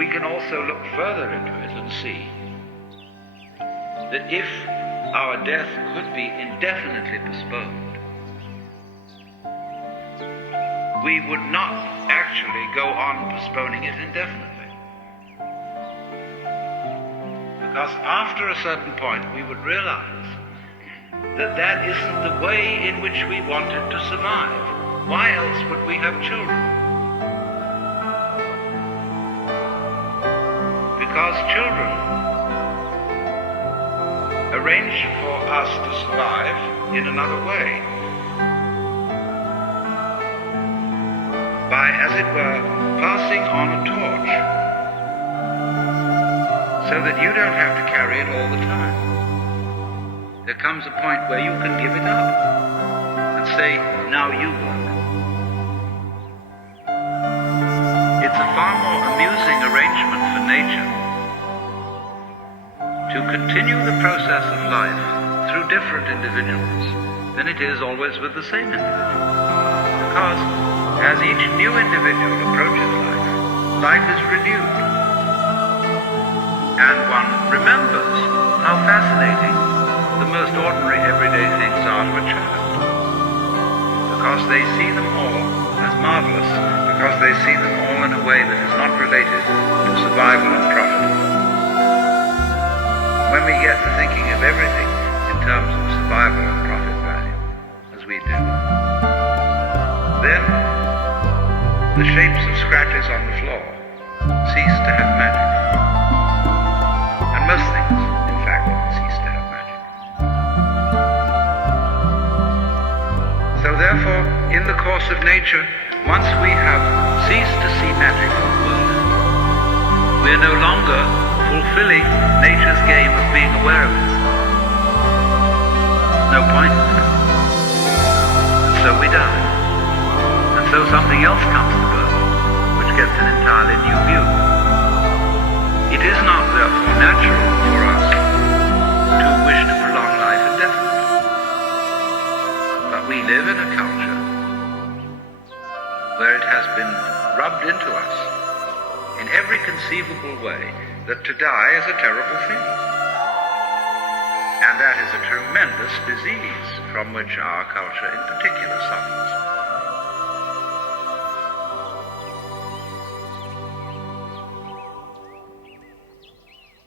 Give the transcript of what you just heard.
we can also look further into it and see that if our death could be indefinitely postponed, we would not actually go on postponing it indefinitely. Because after a certain point we would realize that that isn't the way in which we wanted to survive. Why else would we have children? Because children arrange for us to survive in another way. By, as it were, passing on a torch, so that you don't have to carry it all the time. There comes a point where you can give it up and say, now you work. It's a far more amusing arrangement for nature to continue the process of life through different individuals than it is always with the same individual. Because as each new individual approaches life, life is renewed. And one remembers how fascinating the most ordinary everyday things are to a child. Because they see them all as marvellous, because they see them all in a way that is not related to survival and profit. When we get to thinking of everything in terms of survival and profit value, as we do, then the shapes of scratches on the floor cease to have magic. And most things, in fact, cease to have magic. So therefore, in the course of nature, once we have ceased to see magic in the world, we are no longer fulfilling nature's game of being aware of itself. No point in it. And so we die. And so something else comes to birth, which gets an entirely new view. It is not, therefore, natural for us to wish to prolong life indefinitely. But we live in a culture where it has been rubbed into us in every conceivable way that to die is a terrible thing. And that is a tremendous disease from which our culture in particular suffers.